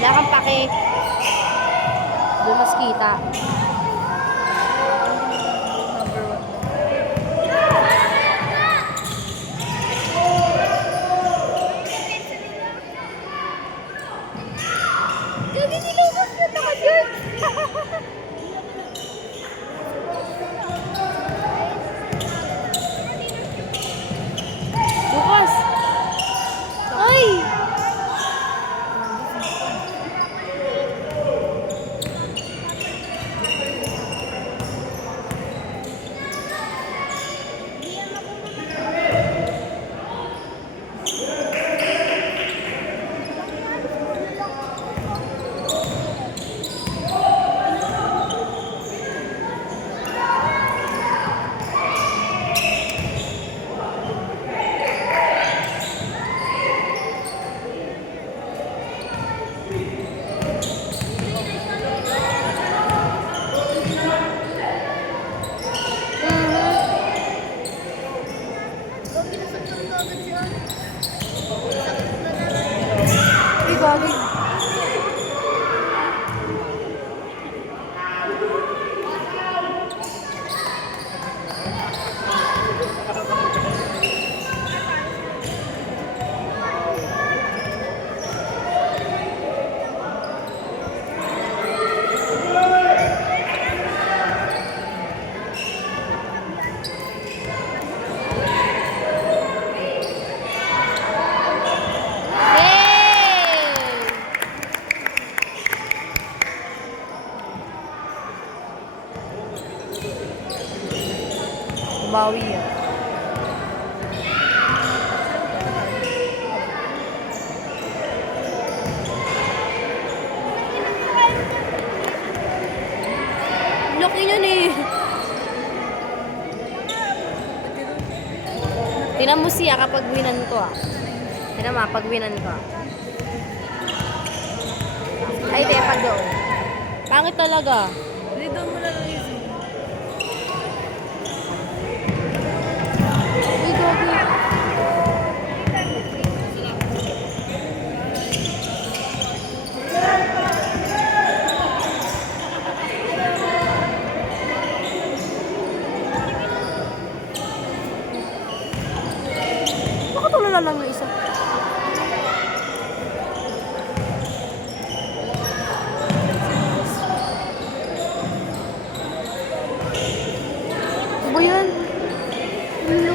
Wala kang pake. Doon mas kita. Gagi nilabas na naka-shirt. Bukas. Ay! Gagi nasaktan ka agad siya. Ay, gagi. Yay! Bumawi yan. Laki yun eh. Tinan mo siya kapag winan ko ah. Tinan mo, pag winan ko. Ay, di, pag doon. Pangit talaga. Hindi daw mo lang easy. Uy, gagi. Bakit tulala lang yung isa? Ano ba yan? Ano?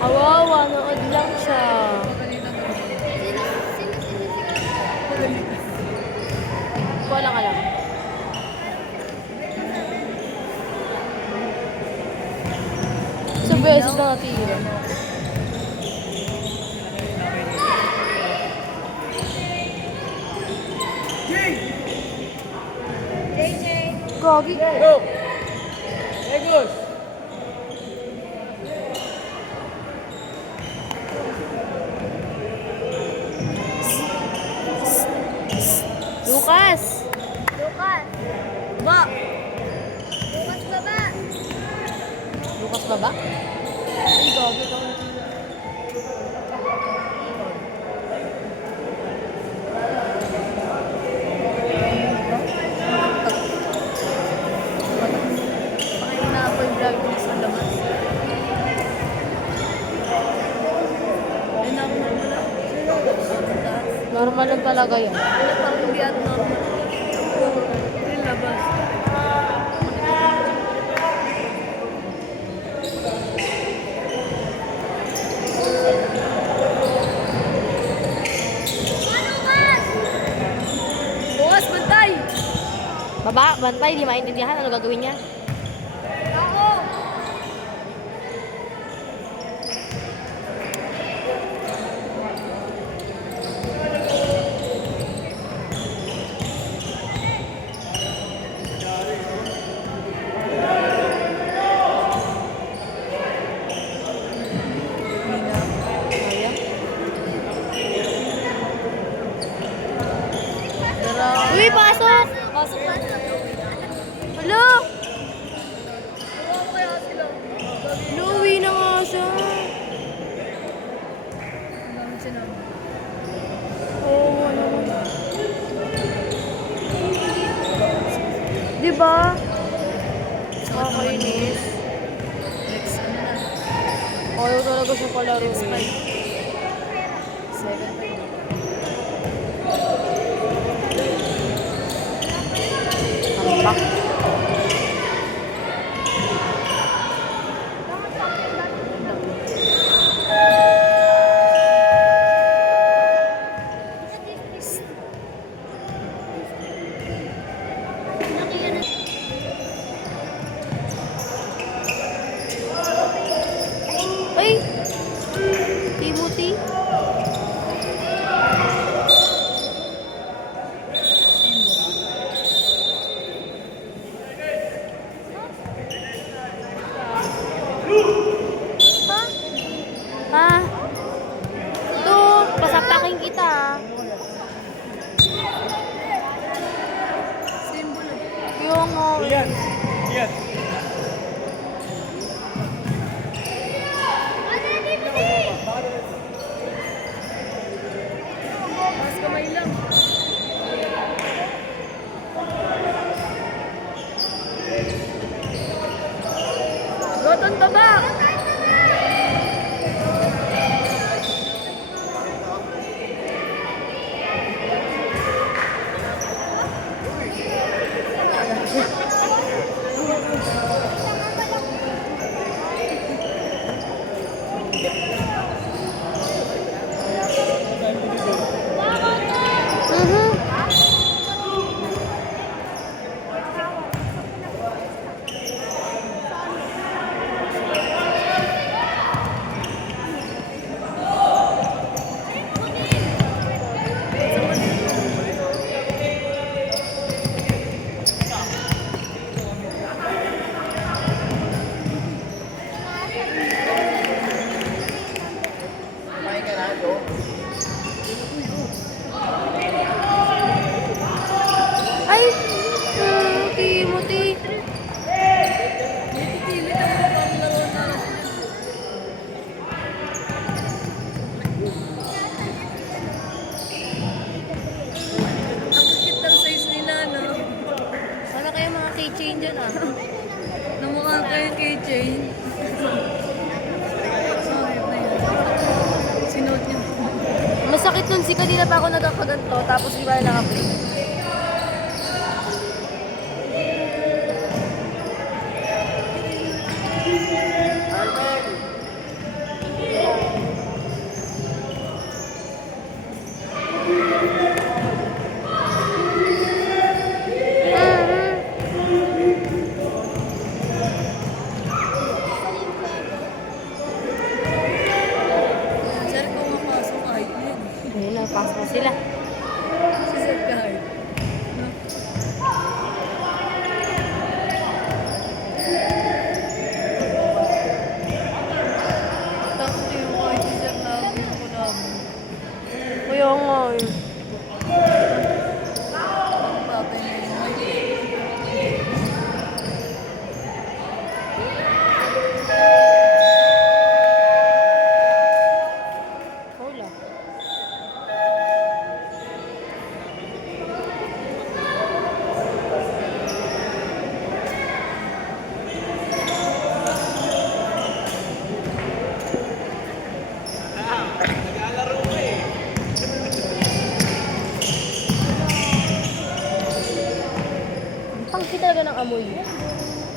Kawawa, nood lang siya. Wala ka lang. Sa beses na natira. JJ. Gagi. Go! Egos! Lucas! Lucas. Ba? Lucas baba. Lucas ba ba? Ay, gagi ka. Pakain na ako yung vlog ko sa labas. Ay, normal mo lang. Normal lang talaga yan. Wala pang hindi at normal. Yung labas. Bukas, bantay! Baba, bantay, di maintindihan ano gagawin niya. Ako! Kaya? Pero, Uy, pasok! pasok na. Hello! di ba? Nakakainis. Next, ano na? Ayaw talaga siya palaro Next eh. 5. 7 pa yun. Tambak. Ay! Timothy? Ha? Ha? Ito, pasapakin kita. Symbol. Yung, Iyan. Iyan. Mas kamay lang. Roton babak! Ay! Timothy! Natitimit ako pang laro na. Ang cute ng size nila, no? Sana kaya mga keychain dyan ah. Namukha kayo keychain. Sorry na yun. Sinuot niya. Masakit nun si kanina pa ako nagkakaganto tapos di ba nakaplay. Sir, kung mapasok kahit yun. Ayun lang, pasok na sila. Si Sir kahit. No? Tapos yung kahit si Sir labo yung kulabo. Kuya nga eh. Ang babay na yun. Hola. Naglalaro ka eh. Ang panghi talaga ng amoy.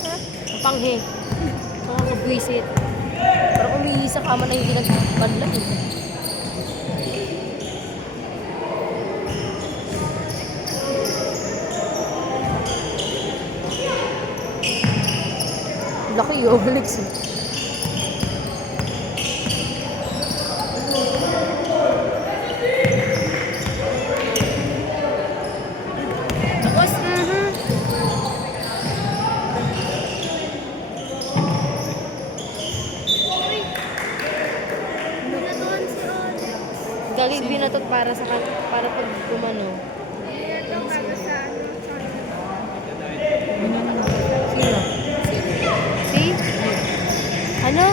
Ha? Ang panghi. Ang kabwisit. Parang umihi sa kama na hindi nagbanlag eh. Laki yun, Alex eh. Tapos, Gaging binatot para sa para pag gumano. Sino? Si? Ano?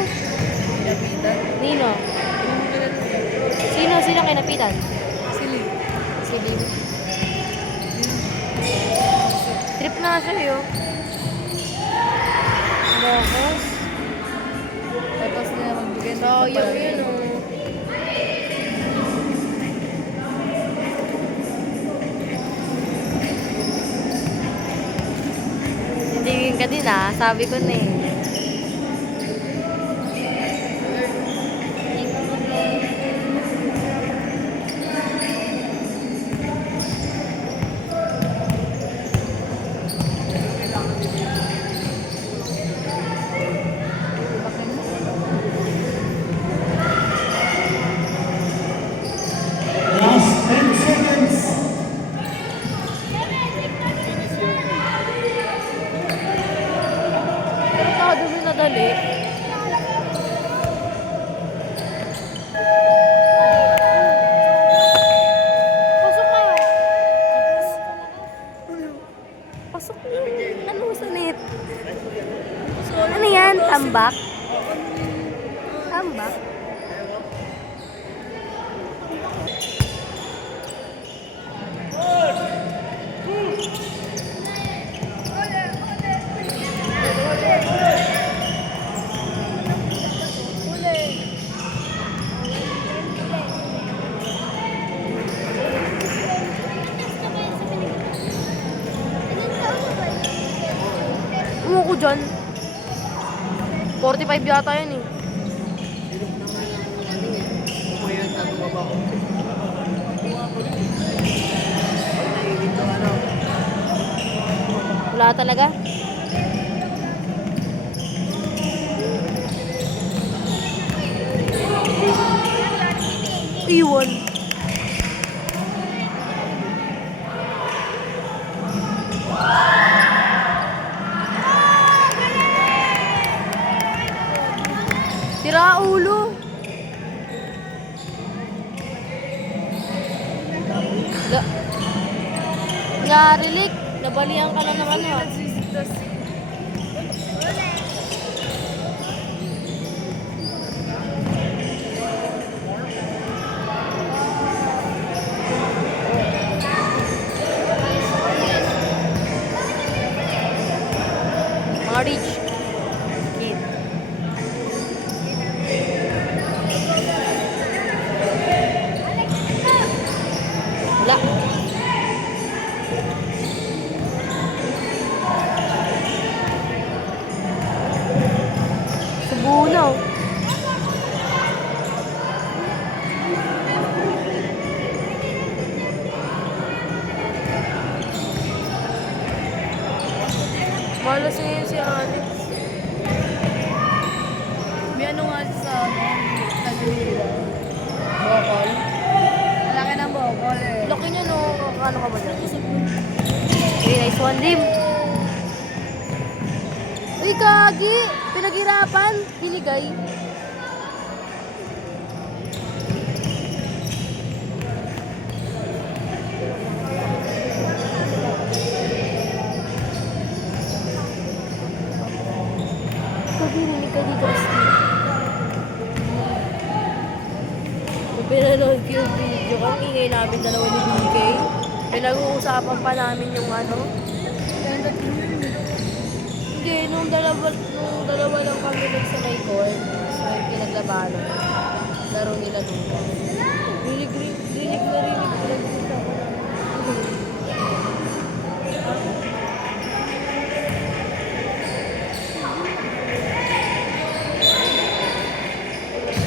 pinapitan. Nino? Sino? Sino kinapitan? Silip. Si Lim. Trip na siya yun. Bakas. Tapos na magbigay ng Sayang kapalit. yun, oh. Hindi ka din ah. Sabi ko na eh. Last 10 seconds. Pero kado mo nadali. Pasok ka. Pasok mo. Ano sanit? Ano yan? Tambak? Tambak? Umuko dyan. 45 yata yan eh. Wala talaga. Iwan. Sira ulo. La. Narilik. Nabalian ka na naman ha. Mga rich kid. Wala. Subunaw. Malas ngayon si Alex. May ano nga sa nagulira. Bokol. Malaki ng bokol eh. Laki niya no. Ano ka ba dyan? Okay, nice one, Dim. Uy, Kagi! Pinaghirapan. Binigay. Kagi, rinig ka dito. Pinanood ko yung video ko. Ang ingay namin dalawa ni BK. Pinag-uusapan pa namin yung ano. Hindi, nung dalawa lang kami sa may court. So, yung pinaglabanan. Laro nila doon. Rinig na rinig. Pinag-uusapan namin.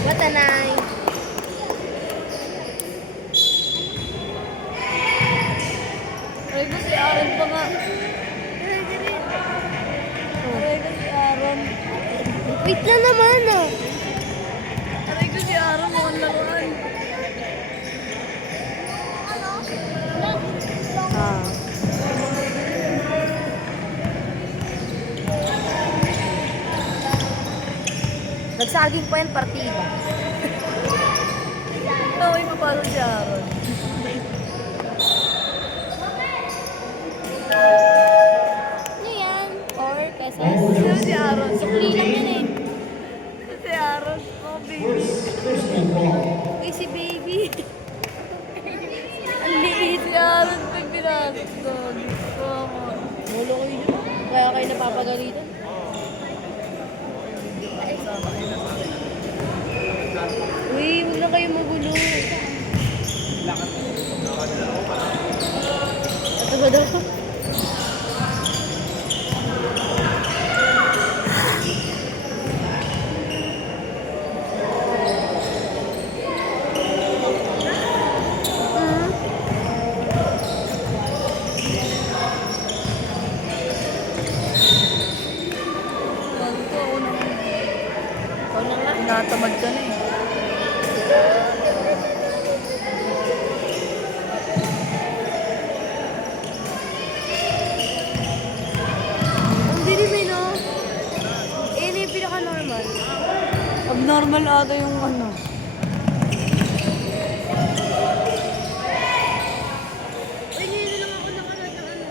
Matanay. Aray ko si Aaron pa nga. Aray ko si Aaron. Wait na naman ah. Aray ko si Aaron mukhang laruan. Ah. Nagsaging pa yan partida. Oo, ipapasok si Aaron. Ano yan? Or pesos? Sino si Aaron? Sukli lang yan eh. Si Aaron. Oh, baby. Uy, si baby. Ang liit si Aaron pag pinasok doon. Oo. Wala ko yun. Kaya kayo napapagalitan. Uy, huwag na kayo magulo. Ito ba daw? Ganito, ako naman. Ikaw na nga. Tinatamad ka na eh. Ang dilim eh, no? Eh, yun yung pinaka-normal. Abnormal ata yung ano. Uy, ngayon na lang ako nakanood ng ano.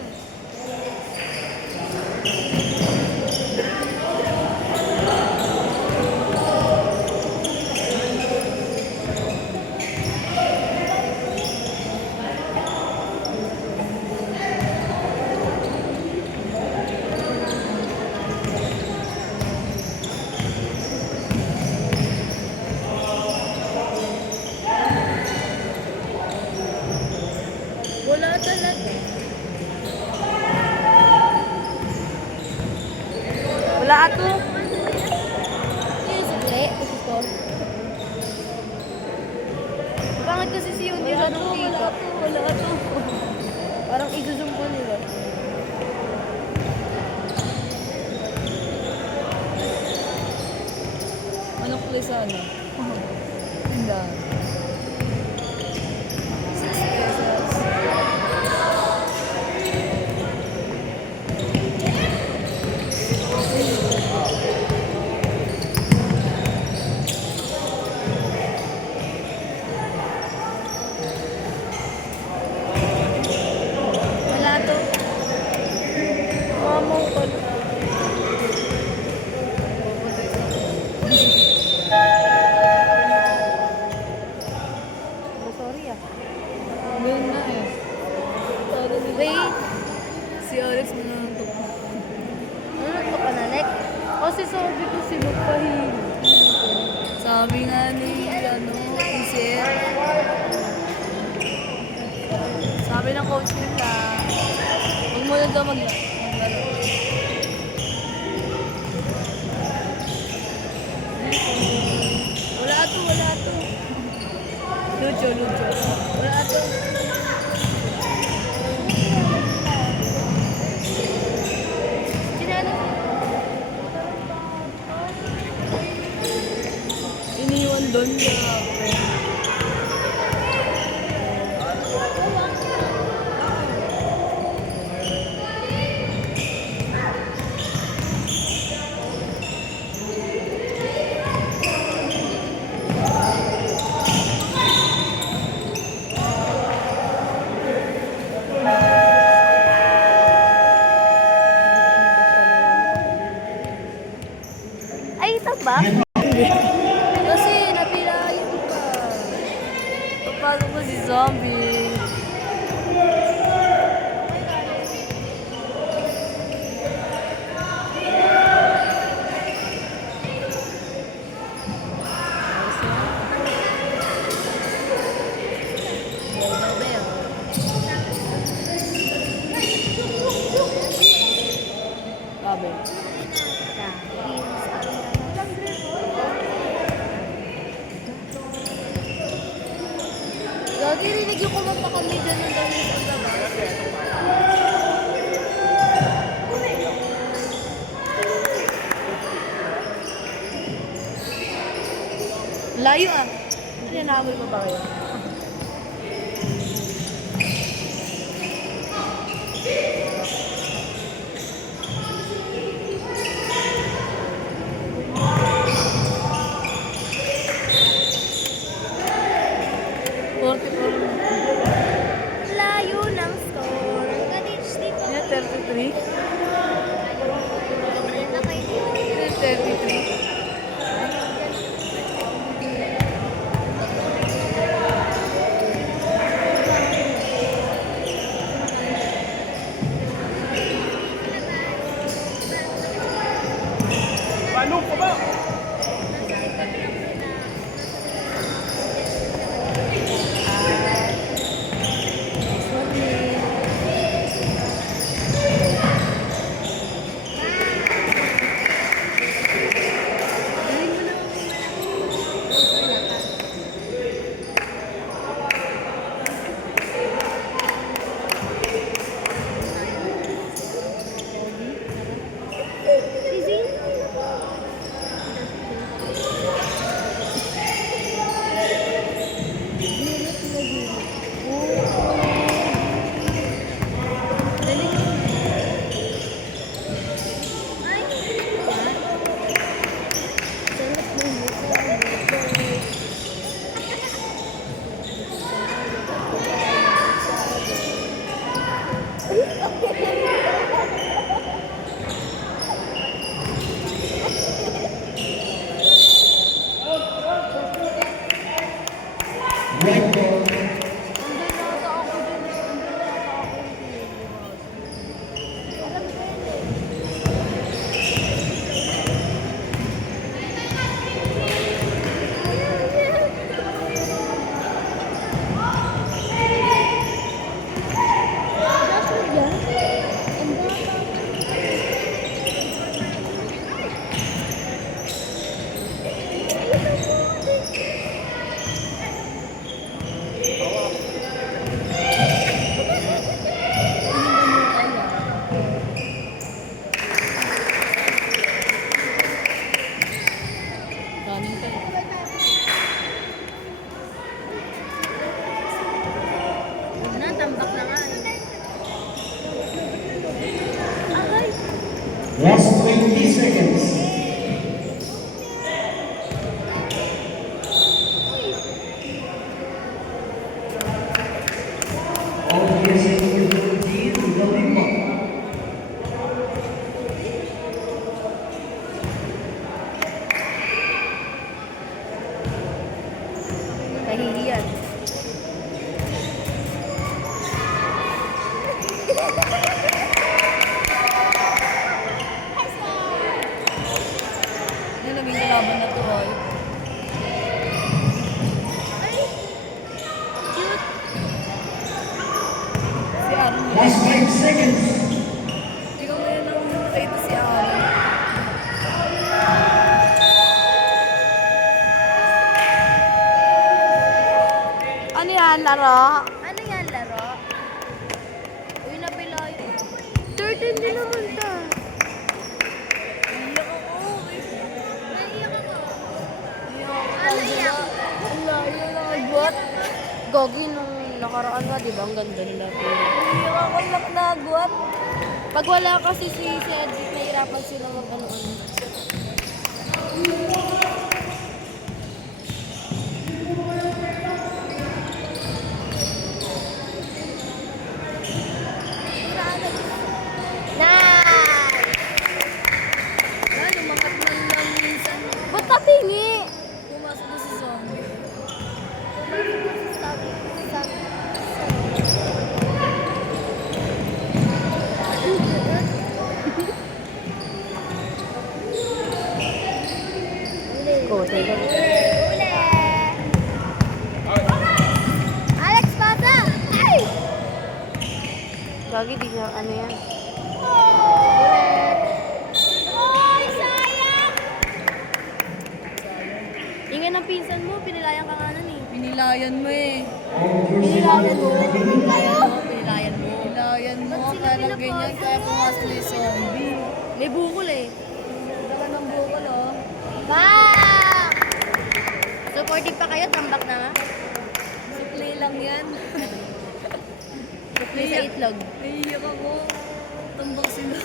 Wala talaga. Wala ato. Yung sukli, ito. Pangit kasi si Yun nila nung tito. Wala ato. Parang i-zoom ko nila. Anong play sana? Hindi. 6 pesos. Wala to. Mamaw ko. Sorry ah. Ganun na eh. Wait. Si Alex mo na lang to. Ano ito pananek? Kasi sabi ko si magpahinga. Sabi nga ni, Isir. Sabi ng coach nila, huwag mo na daw maglaro. Wala to, wala to. Lucho. Wala to. Sinano? Iniwan doon na Ay, ito ba? Kasi napilayan pa. papasok na si Zombie. Sabi. Lagi rinig yung kumanta kami dyan ng dami sa labas. Layo ah. Ano yan, nahabol mo ba kayo? Layo ng store. Yan, 33. 33. Lalo pa ba? Kanin ka. Huwag na, tambak na nga. Aray! Last 20 seconds. Obvious opportunity to the lima. Nahihiyan. Yan, naging kalaban na to ay. Si Aaron yun. Last 5 seconds. Ikaw na yan ang nakita si Aaron. Ano yan, laro? Ano yan, laro? Uy, nabilay. 13 din naman ta. Iyak ako. Naiiyak ako. Ano iyak? Wala, yun lang nagbuhat. Gogi nung nakaraan nga, di ba? Ang ganda nila. Iyak ako nagbuhat. Pag wala kasi si Cedric, nahirapan sila mag-ano-ano. Yan, umangat man lang minsan. Ba't tatingi? Pumasok na si Zombie. Kote ka. Alex, bata! Ay! Gagi, di niya, ano yan? Oy, sayang! Ingay ng pinsan mo, pinilayang ka nga nun eh. Pinilayan mo eh. Pinilayan mo? Pinilayan mo. Pinilayan mo. Kaya lang ganyan, kaya pumasok na yung zombie. May bukol eh. Dala ng bukol, oh. Supportive pa kayo, tambak na nga. Supli lang yan. Supli sa itlog. Naiiyak ako. Tumbok sila.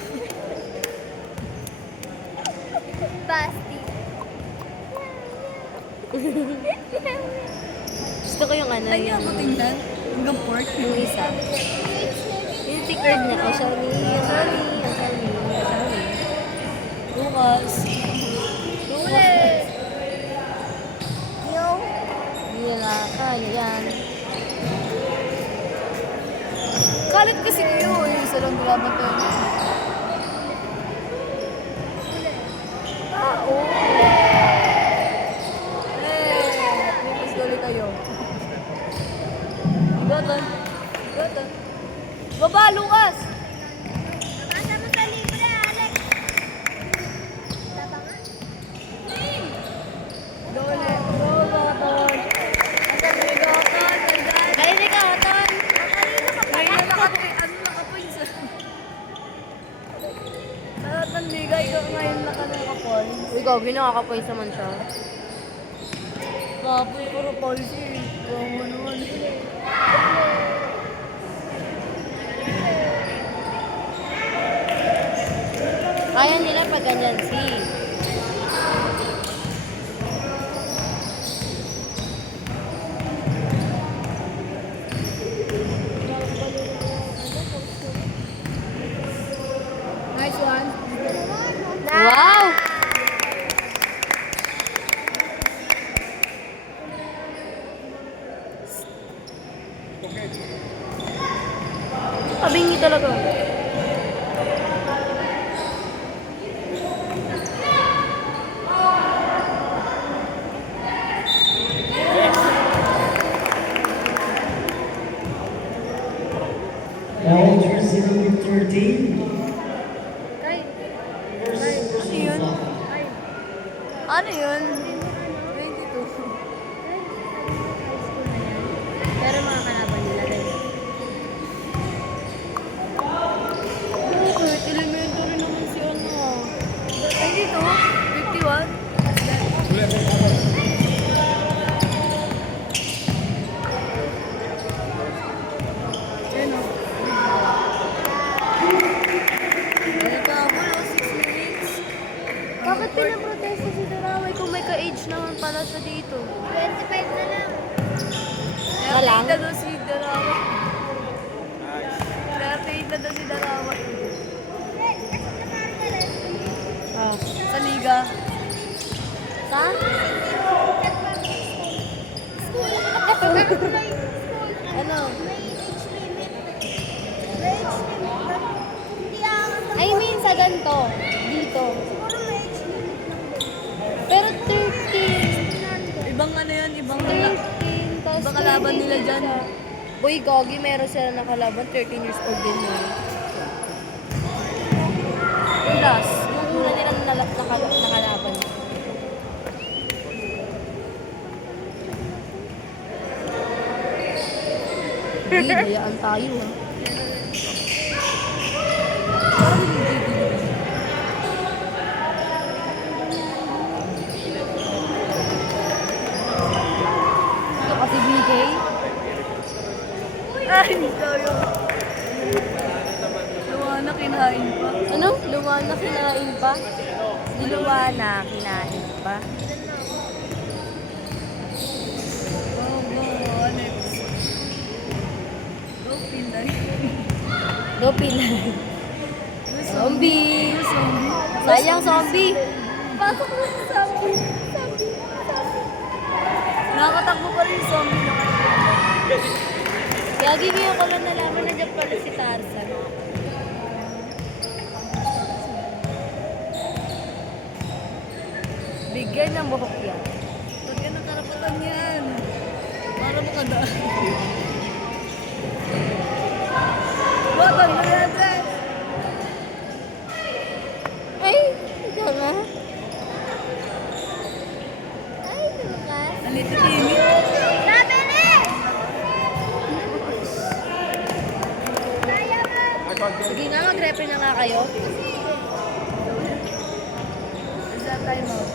Basti. Gusto ko yung ano, Naiiyak yung, ako tingnan. Hanggang pork. yung isa. Yung tickered na, oh, sorry, sorry, sorry, sorry. Bukas. Hindi nila kaya yan. Kalit kasi kayo eh. Isa lang nilaban tayo. Ah, Baba, Lucas! Nabasa mo sa libre, Alex. Tama nga. Go ulit. Go, Goton. Asan mo yung Goton? Andyan. Ay, hindi ka, Oton. Ngayon naka-points. Sa lahat ng liga, ikaw ngayon naka-points. Uy, Gogi, nakaka-points naman siya. Kapoy, puro policy. Promo naman. Kaya nila pag ganyan, si. Nice one. Wow! Kabingi talaga. Ball jersey number 13. Kay, First ano yun? foul. Ano yun? 22. Pero mga kalaban nila rin. Bakit? Elementary naman si ano. Ay, dito? 51? Ayun o. Ano pa ako, 6 minutes. Bakit pinaprotesta si Daraway kung may ka-age naman pala siya dito? 25 na lang. Na lang? 38 na daw si Darawa. 38 na daw si Darawa. Ah. Sa liga. Sa? Ano? I mean sa ganito. Dito. Pero 13. Ibang ano yan, ibang 13. Tapos Ibang kalaban nila 13 dyan. siya. Uy, Gogi, meron sila nakalaban. 13 years old din yun. Yung last. Yung una nilang nakalaban. Hindi, dayaan tayo ha. Parang hindi. Ito kasi BK. Ay, hindi tayo. Luwana, kinain pa. Ano? Luwana, kinain pa? Di luwana, kinain pa. Oh, go, Alex. Go, Pinay. Go, Pinay. Zombie! Sayang, zombie! Pasok na si zombie. Nakakatakbo pa rin yung zombie na kayo. Gagi ngayon ko lang nalaman na dyan pala si Tarzan. Bigyan ng buhok yan. Ba't ka nakarapatan yan? Para makadaan. Botol na yan, Dres! Ay, ikaw nga. Ay, Lucas. Nalito Timmy. Grabe na! Kaya ba? Sige nga, mag-referee na nga kayo. Isa time out.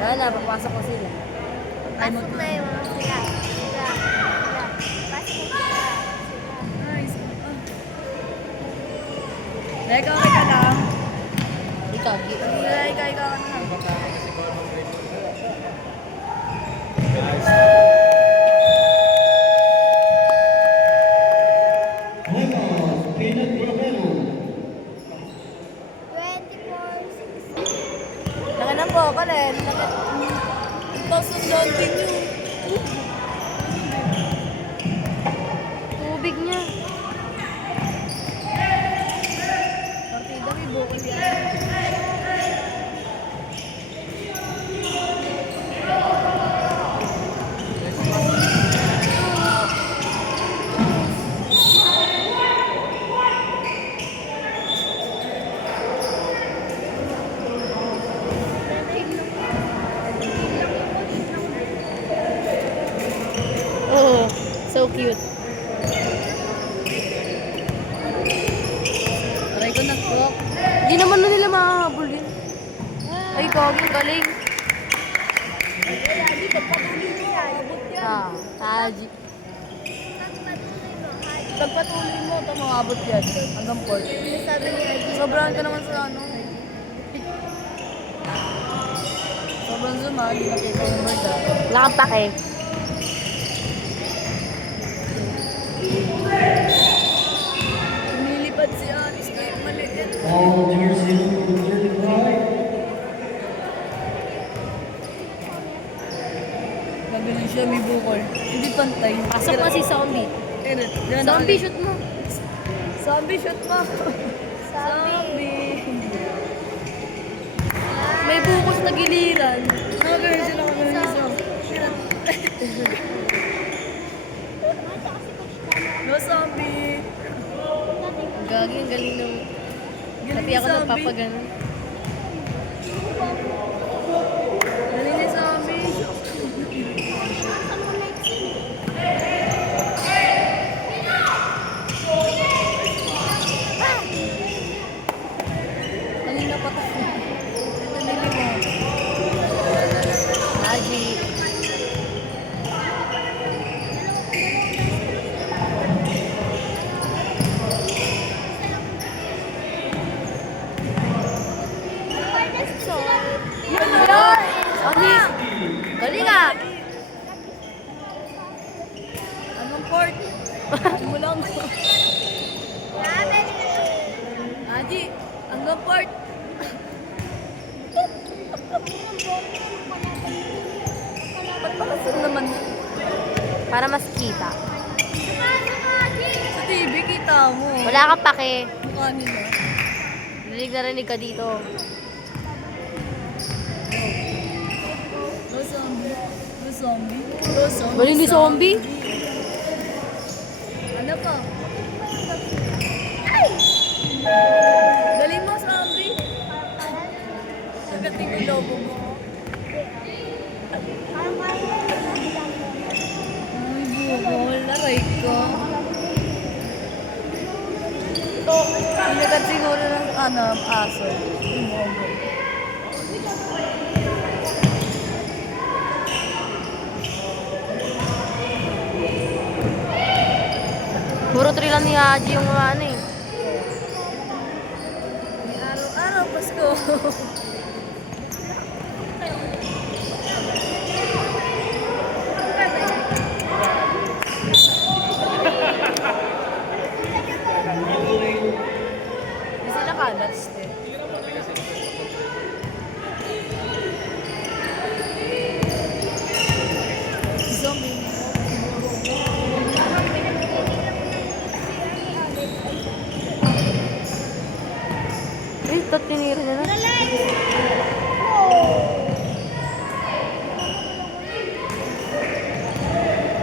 Wala na, papasok ko sila. Pasok na yung mga sila. Pasok na. Nice. Teka, okay ka lang. Ikaw, Ikaw ka na. Playoff, Peanut Romero. 24-16. laki ng bokal eh. Laki. Tapos ang daunting nyo. Tubig niya. Partida may bukol yan. cute. Aray ko nag-walk. Hindi naman na nila makahabol yun. Ay, Gogi, galing. Ah, Haji. Pagpatuloy mo, ito mabot yan. Hanggang port. Sabi ni Adi. Sobrahan ka naman sa ano. Sobrang zuma, hindi nakita yung bird ah. Wala kang pake. Lumilipad si Aris kahit maliit. All jersey number 35. Mabilis siya, may bukol. Hindi pantay. Pasok na si Zombie. Zombie, shoot mo. Zombie, shoot mo. Zombie. May bukos na giliran. Nakagaling siya, nakagaling siya. No zombie. Gagi, ang galing nung... Pati ako Zombie. nagpapaganon. Galing ni zombie. Kanina pa tayo. Nanili mo. Haji. Zombie. Galing ah. Anong port? Mo lang. Adi, hanggang port. Ba't palasan naman? Para mas kita. Sa TV, kita mo. Wala kang pake. Mukha nila. Rinig na rinig ka dito. No zombie. No zombie. No zombie. Galing ni Zombie. Ano pa? Galing mo, zombie. Nagating yung lobo mo. Ay, bukol. Aray ko. Pinagat siguro ng aso. Umobo. Puro 3 lang ni Haji yung mga ano eh. Araw-araw, Pasko. Hindi sila kalas eh. Zombie. Eh, ito tinira niya na.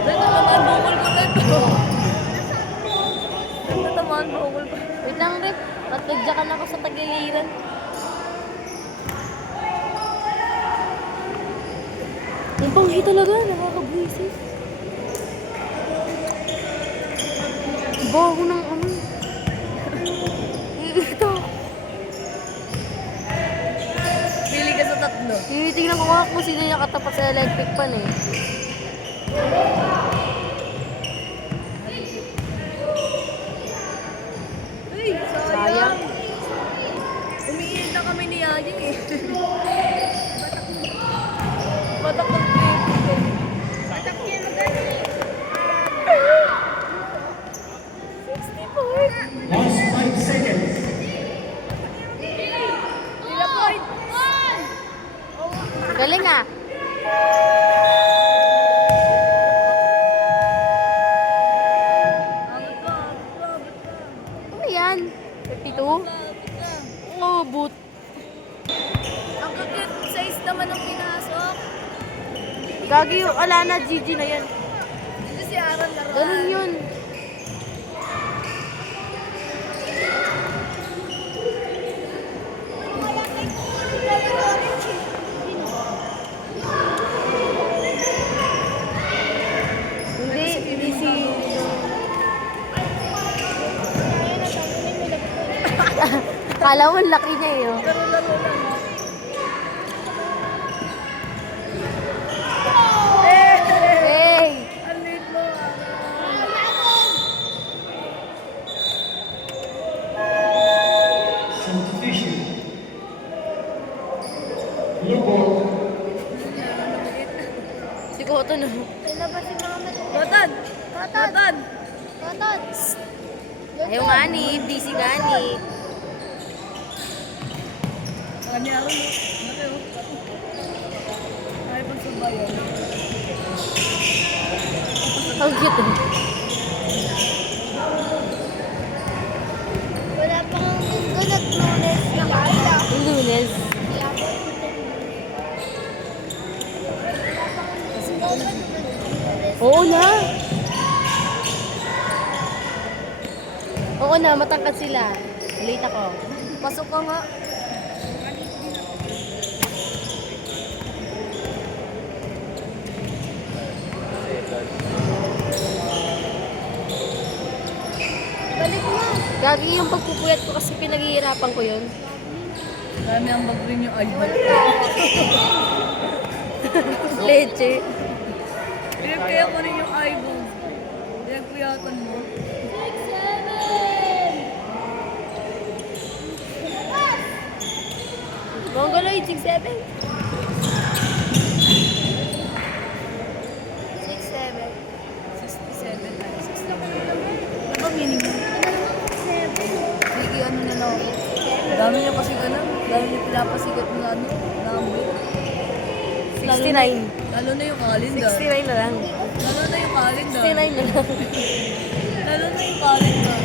Natamaan bukol ko na ito. Natamaan bukol ko. Wait lang, Rep. Natadyakan ako sa tagiliran. Yung panghi talaga, nakakabwisit. Baho ng ano. Ito. Pili ka sa tatlo. Tinitingnan ko nga kung sino yung nakatapat sa electric pan eh. Ay, sayang. Sayang. Umiiyak na kami ni Yaying eh. Batak ng trip. Last 5 seconds. Pila point. Galing ah. Abot ka, abot ka. Ano yan? 52? Abot ka. Oh, boot. Ang kakit size naman ng pinasok. Gagi yung Alana Gigi na yan. Ito si Aaron laruan. Ganun yun. Hindi si Akala mo laki niya eh. Oh. Pero laro lang. Hey! Ang liit mo. Substitution. Blue ball. Si Koto na. Pinabas si mama. Kotan! Kotan! Kotot. Ayaw nga ni, busy nga ni. Kanya ako mo. Ano yun? Ay, pagsabayan. Ang cute oh. Wala pa kang gusto at Lunes na kaya. Yung Lunes. Oo na. Oo na, matangkad sila. Late ako. Pasok ka nga. Balik mo. Gagi yung pagpupuyat ko kasi pinaghihirapan ko yun. Dami ang mag-green yung eyeball. Leche. Pinagkaya ko rin yung eyeball. Pinagkuyatan mo. 6, 7. Mongoloid, 6'7". 6, 7. 67 times 6 lang. Ano ba meaning mo? 7. Sige, ano na lang. Dami niyo kasi ano, dami niyo pinapasikat na ano, number. 69. Lalo na yung calendar. 69 na lang. Lalo na yung calendar. 69 na lang. Lalo na yung calendar.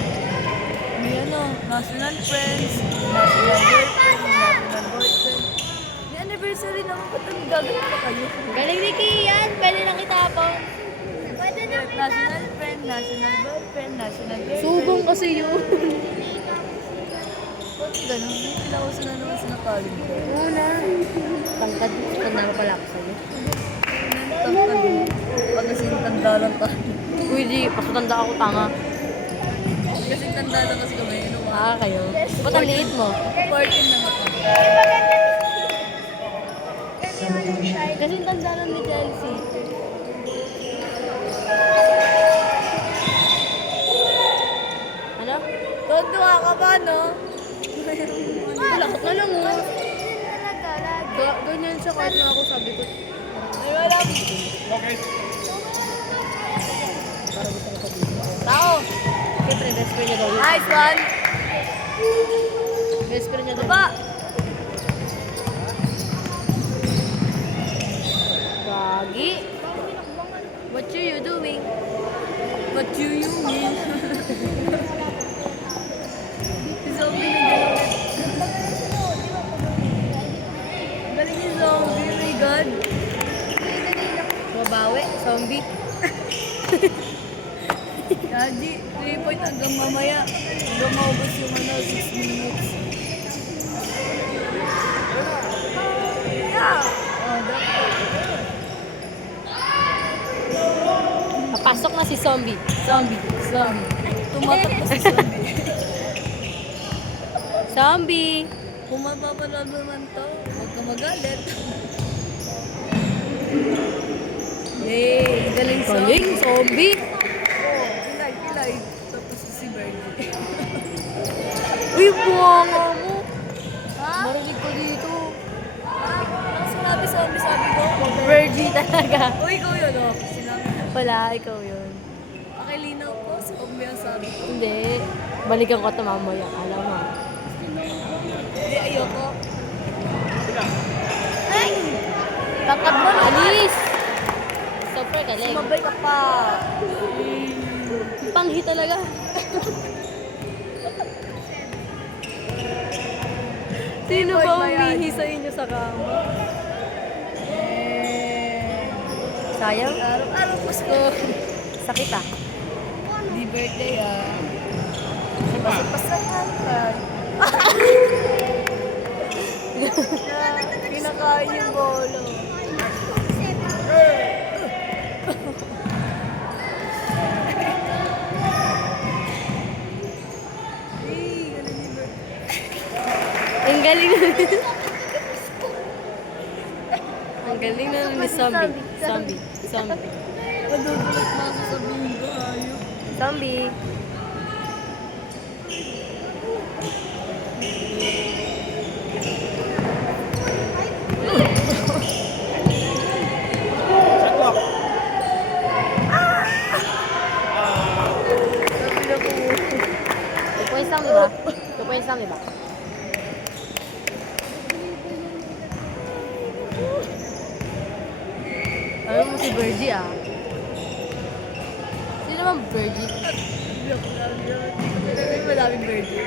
May ano, national friends, national girlfriend, national boyfriend. May anniversary naman, ba't ang gagawin pa kayo? Galing ni Kian. Pwede na kita po. Pwede na kita. National friend, national boyfriend, national girlfriend. Subong kasi yun. Ba't ganun? May pinauso na naman sa calendar. Una. Tangkad. Tanda mo pala ako sa'yo. Tangkad mo. Pag kasing tanda lang tayo. Uy, di. Pasutanda ako tanga. Kasing tanda lang kasi kami. Ano ba? Ah, kayo. Ba't ang liit mo? 14 lang ako. Kasi tanda lang ni Chelsea. Ano? Tontuwa ka ba, no? Lakot na lang oh. Talaga, lagi. Ganyan siya kahit na ako sabi ko. Ay, wala. Okay. Para gusto ko pag-ibig. Tao! Siyempre, best friend niya daw yun. Nice one. Best friend niya daw. Baba. Gagi. What are you doing? What do you mean? Zombie na galit. Galing yung zombie, oh my god. Mabawi. Zombie. Gaji, 3 point hanggang mamaya. Hanggang maubos yung ano, 6 minutes. Yeah! Oh, dapat. Papasok na si Zombie. Zombie. Zombie. Tumatak na si zombie. Zombie. Kung mapapanood mo naman to, huwag ka magalit. Yay! Galing Galing, zombie. Oh, kilay. Tapos si Birdie. Uy, buwanga mo. Ha? Marinig ko dito. Ang sinabi sabi ko? Virgie talaga. O, ikaw yun, oh. Sinabi ko. Wala, ikaw yun. Pakilinaw ko, si Ombi ang sabi ko. Hindi. Balikan ko ito mamaya. Alam mo. Hindi, ayoko. Ay! Takad mo, alis! Super galing. Sumabay ka pa. Panghi talaga. Sino ba umihi sa inyo sa kama? Sayang. Araw-araw Pasko. Sakit ah. Di birthday ah. Pasapasahan ka. Kinakain yung bolo. Hey, galing yung birthday. galing na. Ang galing na ni Zombie. Zombie. Zombie. Madudulat na ako sabihin ko, ayok. Zombie. Saklok. Sabi na po. 2 points lang, di ba? 2 points lang, di ba? Alam mo si Virgie ah. Sino naman Virgie? Joke lang yun. May madaming virgin.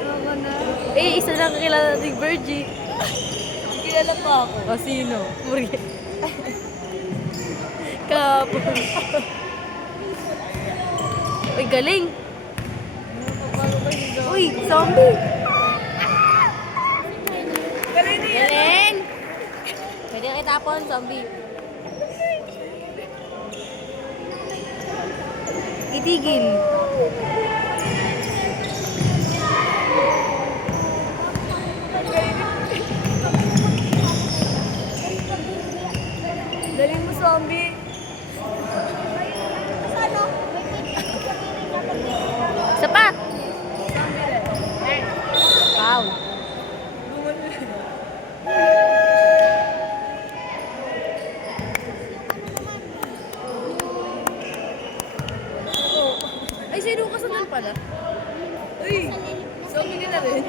Tama na. Eh, isa lang kakilala nating Virgie. Kilala pa ako. O, sino? Muriel. Kapon. Uy, galing. Paano ba si Zombie? Uy, zombie. Galing niya. Galing. Pwede kang itapon, zombie. Itigil. Galing mo, zombie. Isa pa. Zombie rin. Foul. Gumano. Ay, sino ka sa pala? Uy, zombie ka na rin.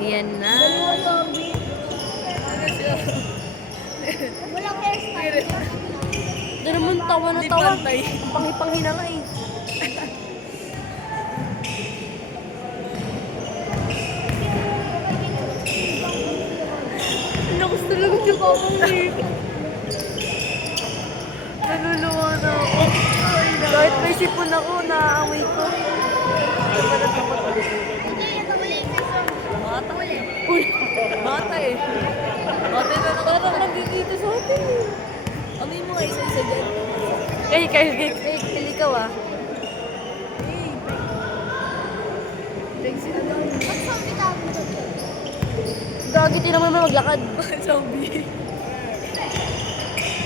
Ayan na. Dalawa zombie. Ano siya? Walang hairstyle. Doon naman tawa na Di tawa. pantay. Panghi-panghi na nga eh. Lakas talaga yung babang eh. Naluluwa na ako. Kahit may sipon ako, naaamoy ko. Hindi, ito mali. Bata. Uy, Bata eh. Bata na parang nakatapos. nandito sa atin. Amoy mo nga isa-isa dyan. Kaya ikaw ah. Hey. Thanks ano. Ba't zombie tawag mo doon? Gagi, tinang mo naman maglakad. Zombie.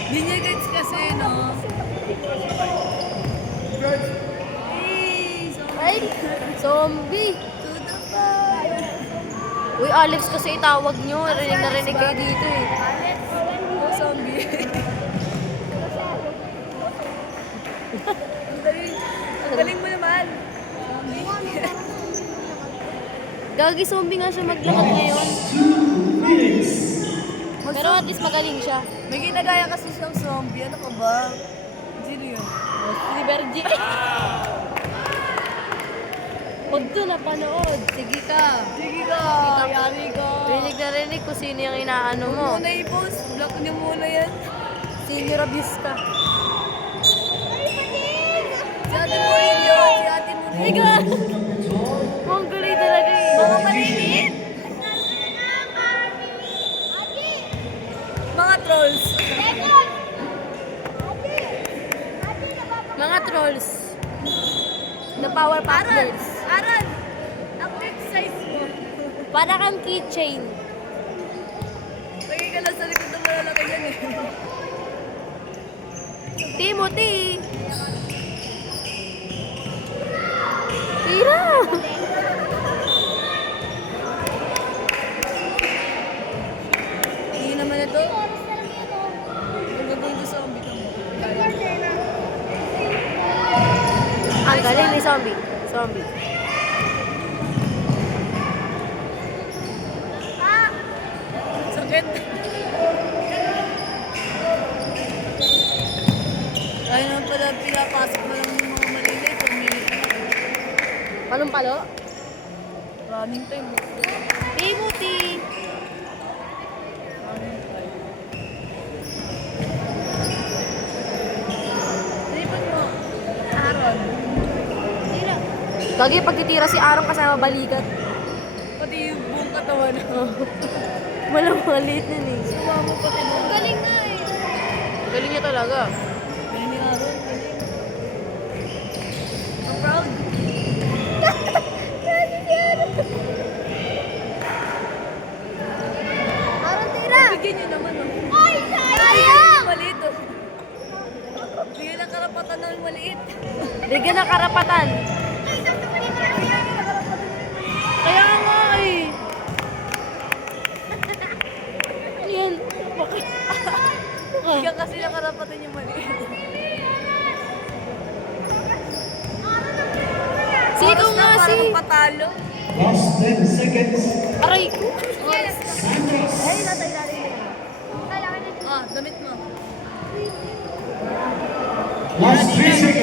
Di niya gets kasi, no? Hey, zombie. Ay, zombie. To the fire. Uy, Alex kasi itawag nyo. Rinig na rinig kayo dito eh. Oh, zombie. Ang galing mo naman. Zombie. Gagi, zombie nga siya maglakad ngayon. Pero at least magaling siya. May ginagaya kasi siyang zombie. Ano ka ba? Sino yun? Si Bergie. Huwag doon napanood. Sige ka. Sige ka. Yari ka. Rinig na rinig kung sino yung inaano mo. Muna i-post. Block niyo muna yan. Senior abuse ka. Si Ate Murillo. Si Ate Murillo. Ay, God! Ang galing talaga eh. Mga maliliit. Mga trolls. Mga trolls. The Powerpuff Girls. Aran. Ang exercise mo. Para kang keychain. Lagi ka lang sa likod ng malalaki yan eh. Timothy! Tira! Hindi naman ito. Ang gagawin ko zombie ka mo. Ang galing ni zombie. Zombie. Sakit. Ay naman pala, pinapasok mo lang yung mga maliliit. Pumili ka na. Anong palo? Running time. Timothy! Running time. Lipat mo. Aaron. Tira. Gagi, pagtitira si Aaron kasama balikat. Pati yung buong katawan. Walang maliit nun eh. Suwa mo pati mo. Galing nga eh. Galing niya talaga. Galing ni Aaron. Galing. I'm proud. ka. Bigyan kasi nakarapatan yung mali. Si ikaw nga si... Parang patalo. Last 10 seconds. Aray ko. Santos. Ay, nasa ilalim na. Kailangan na. Ah, damit mo. Last 3 seconds.